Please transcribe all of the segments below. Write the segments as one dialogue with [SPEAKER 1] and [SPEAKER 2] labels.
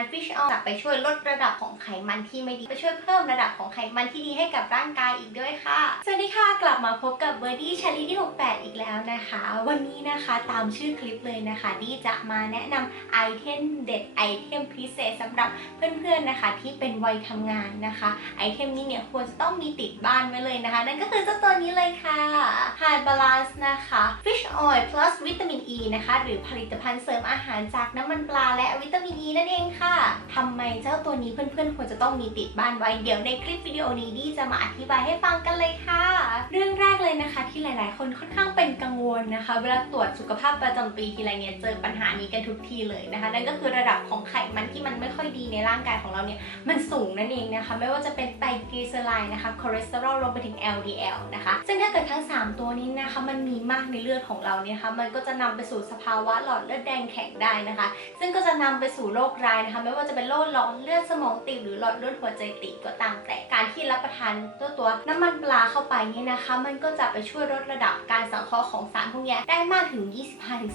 [SPEAKER 1] านฟิชออยล์ไปช่วยลดระดับของไขมันที่ไม่ดีไปช่วยเพิ่มระดับของไขมันที่ดีให้กับร่างกายอีกด้วยค่ะ สวัสดีค่ะกลับมาพบกับเบอร์ดี้ชาลีที่ 68 อีกแล้วนะคะ วันนี้นะคะตามชื่อคลิปเลยนะคะดีจะมาแนะนำไอเทมเด็ดไอเทมพิเศษสำหรับเพื่อนๆนะคะ ที่เป็นวัยทำงานนะคะ ไอเทมนี้เนี่ยควรจะต้องมีติดบ้านไว้เลยนะคะ นั่นก็คือเจ้าตัวนี้เลยค่ะ High Balance นะคะ Fish Oil plus E นะคะ หรือผลิตภัณฑ์เสริมอาหารจากน้ำมันปลาและวิตามิน E นั่นเองค่ะทำไมเจ้าตัวนี้เพื่อนๆควรจะต้องมีติดบ้านไว้เดี๋ยวในคลิปวิดีโอนี้ดีจะมาอธิบายให้ฟังกันเลยค่ะ เรื่องแรกเลยนะคะที่หลายๆ คนค่อนข้างเป็นกังวลนะคะ เวลาตรวจสุขภาพประจำปีทีไรเนี่ยเจอปัญหานี้กันทุกทีเลยนะคะ นั่นก็คือระดับของไขมันที่มันไม่ค่อยดีในร่างกายของเราเนี่ยมันสูงนั่นเองนะคะ ไม่ว่าจะเป็นไตรกลีเซอไรด์นะคะคอเลสเตอรอลรวมไปถึง LDL นะคะซึ่งถ้าเกิดทั้ง 3 ตัวนี้นะคะมันมีมากในเลือดของเราเนี่ยนะคะมันก็จะนำไปไปสู่สภาวะหลอดเลือดแดงแข็งได้นะคะ ซึ่งก็จะนำไปสู่โรคร้ายนะคะ ไม่ว่าจะเป็นโรคหลอดเลือดสมองตีบหรือหลอดเลือดหัวใจตีบก็ตามแต่การที่รับประทานตัวตัวน้ำมันปลาเข้าไปนี่นะคะ มันก็จะไปช่วยลดระดับการสังเคราะห์ของสารพวกนี้ได้มากถึง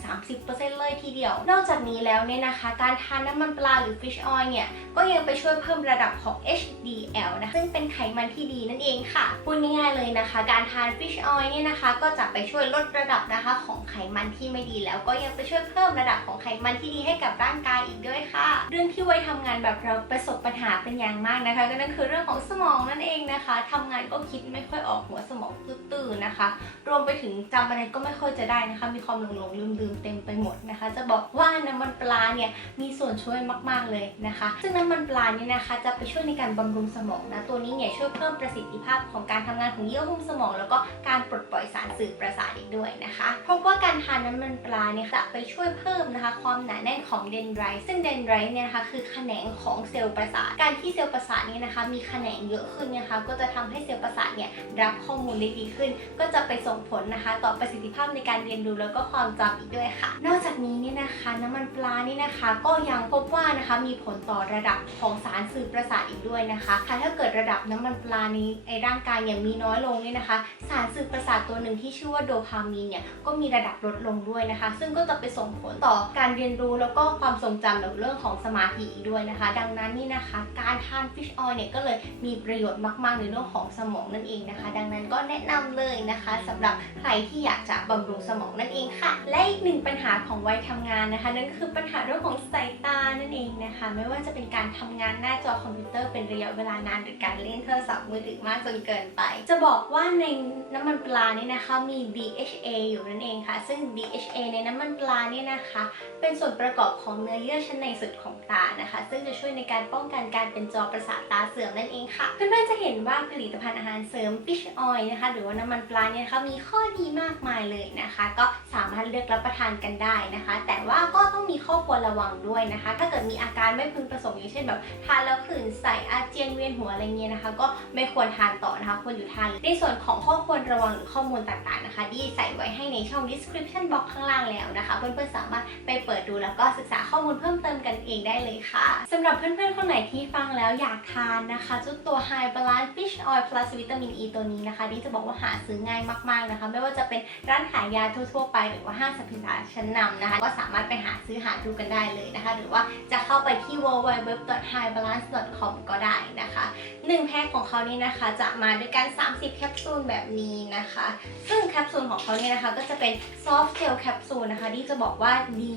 [SPEAKER 1] 25-30%เลยทีเดียว นอกจากนี้แล้วเนี่ยนะคะ การทานน้ำมันปลาหรือ fish oil เนี่ยก็ยังไปช่วยเพิ่มระดับของ HDL นะซึ่งเป็นไขมันที่ดีนั่นเองค่ะพูดง่ายๆเลยนะคะ การทาน fish oil เนี่ยนะคะ ก็จะไปช่วยลดระดับนะคะของไขมันที่ไม่ดีแล้วก็ยังไปช่วยเพิ่มระดับของไขมันที่ดีให้กับร่างกายอีกด้วยค่ะ เรื่องที่ไว้ทำงานแบบเราประสบปัญหาเป็นอย่างมากนะคะ ก็นั่นคือเรื่องของสมองนั่นเองนะคะทำงานก็คิดไม่ค่อยออกหัวสมองตื้อๆนะคะ รวมไปถึงจำอะไรก็ไม่ค่อยจะได้นะคะ มีความหลงๆลืมๆเต็มไปหมดนะคะ จะบอกว่าน้ำมันปลาเนี่ยมีส่วนช่วยมากๆเลยนะคะ ซึ่งน้ำมันปลาเนี่ยนะคะ จะไปช่วยในการบำรุงสมองนะตัวนี้เนี่ยช่วยเพิ่มประสิทธิภาพของการทำงานของเยื่อหุ้มสมอง แล้วก็การปลดปล่อยสารสื่อประสาทอีกด้วยนะคะ เพราะว่าการทานน้ำมันปลาเนี่ยจะไปช่วยเพิ่มนะคะ ความหนาแน่นของเดนไดร์ซึ่งเดนไดร์เนี่ยนะคะคือแขนงของเซลล์ประสาท การที่เซลล์ประสาทเนี่ยนะคะ มีแขนงเยอะขึ้นนะคะ ก็จะทำให้เซลล์ประสาทเนี่ยรับข้อมูลได้ดีขึ้น ก็จะไปส่งผลนะคะ ต่อประสิทธิภาพในการเรียนรู้แล้วก็ความจำอีกด้วยค่ะ นอกจากนี้เนี่ยนะคะ น้ำมันปลานี่นะคะ ก็ยังพบว่านะคะมีผลต่อระดับของสารสื่อประสาทอีกด้วยนะคะค่ะถ้าเกิดระดับน้ำมันปลานี้ในร่างกายเนี่ยมีน้อยลงเนี่ยนะคะ สารสื่อประสาทตัวหนึ่งที่ชื่อว่าโดพามีนเนี่ยก็มีระดับลดลงด้วยนะคะซึ่งก็จะไปส่งผลต่อการเรียนรู้แล้วก็ความทรงจำในเรื่องของสมาธิอีกด้วยนะคะ ดังนั้นนี่นะคะ การทานฟิชออยล์เนี่ยก็เลยมีประโยชน์มากๆในเรื่องของสมองนั่นเองนะคะ ดังนั้นก็แนะนำเลยนะคะสำหรับใครที่อยากจะบำรุงสมองนั่นเองค่ะ และอีกหนึ่งปัญหาของวัยทำงานนะคะ นั่นก็คือปัญหาเรื่องของสายตานั่นเองนะคะ ไม่ว่าจะเป็นการทำงานหน้าจอคอมพิวเตอร์เป็นระยะเวลานานหรือการเล่นโทรศัพท์มือถือมากจนเกินไป จะบอกว่าในน้ำมันปลานี่นะคะมี DHA อยู่นั่นเองค่ะ ซึ่ง DHA ในน้ำมันปลาเนี่ยนะคะ เป็นส่วนประกอบของเนื้อเยื่อชั้นในสุดของตานะคะ ซึ่งจะช่วยในการป้องกันการเป็นจอประสาทตาเสื่อมนั่นเองค่ะ เพื่อนๆจะเห็นว่าผลิตภัณฑ์อาหารเสริม fish oil นะคะ หรือว่าน้ำมันปลาเนี่ยนะคะมีข้อดีมากมายเลยนะคะ ก็สามารถเลือกรับประทานกันได้นะคะ แต่ว่าก็ต้องมีข้อควรระวังด้วยนะคะ ถ้าเกิดมีอาการไม่พึงประสงค์อย่างเช่นแบบทานแล้วขื่นใส่อาเจียนเวียนหัวอะไรเงี้ยนะคะ ก็ไม่ควรทานต่อนะคะควรหยุดทานในส่วนของข้อควรระวังหรือข้อมูลต่างๆนะคะที่ใส่ไว้ให้ในช่อง description box ข้างล่างแล้วนะคะ เพื่อนๆสามารถไปเปิดดูแล้วก็ศึกษาข้อมูลเพิ่มเติมกันเองได้เลยค่ะสำหรับเพื่อนๆคนไหนที่ฟังแล้วอยากทานนะคะจุดตัว High Balance Fish Oil Plus วิตามิน E ตัวนี้นะคะนี่จะบอกว่าหาซื้อง่ายมากๆนะคะ ไม่ว่าจะเป็นร้านขายยาทั่วๆไปหรือว่าห้างสรรพสินค้าชั้นนำนะคะ ก็สามารถไปหา ซื้อหาดูกันได้เลยนะคะ หรือว่าจะเข้าไปที่ www.highbalance.com ก็ได้นะคะ 1 แพ็คของเขานี่นะคะ จะมาด้วยกัน 30 แคปซูลแบบนี้นะคะ ซึ่งแคปซูลของเขาเนี่ยนะคะ ก็จะเป็นซอฟต์เจลแคปซูลนะคะ ที่จะบอกว่าดี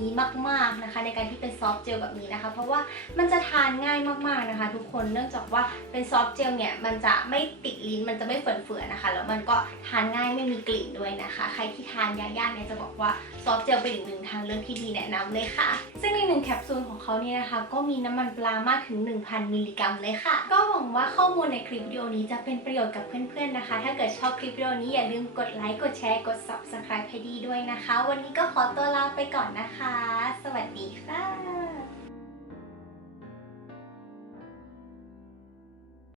[SPEAKER 1] มากๆนะคะ ในการที่เป็นซอฟต์เจลแบบนี้นะคะ เพราะว่ามันจะทานง่ายมากๆนะคะ ทุกคนเนื่องจากว่าเป็นซอฟต์เจลเนี่ยมันจะไม่ติดลิ้นมันจะไม่เฟื่อนๆนะคะ แล้วมันก็ทานง่ายไม่มีกลิ่นด้วยนะคะ ใครที่ทานยาๆเนี่ยจะบอกว่าซอฟต์เจลเป็นอีกหนึ่งทางเลือกที่ดีแนะนำเลยค่ะ ซึ่งในหนึ่งแคปซูลของเขาเนี่ยนะคะ ก็มีน้ำมันปลามากถึง 1,000 มิลลิกรัมเลยค่ะ ก็หวังว่าข้อมูลในคลิปวิดีโอนี้จะเป็นประโยชน์กับเพื่อนๆนะคะ ถ้าเกิดชอบคลิปวิดีโอนี้อย่าลืมกดไลค์ กดแชร์ กด subscribe ให้ดีด้วยนะคะ วันนี้ก็ขอตัวลาไปก่อนนะคะ สวัสดีค่ะ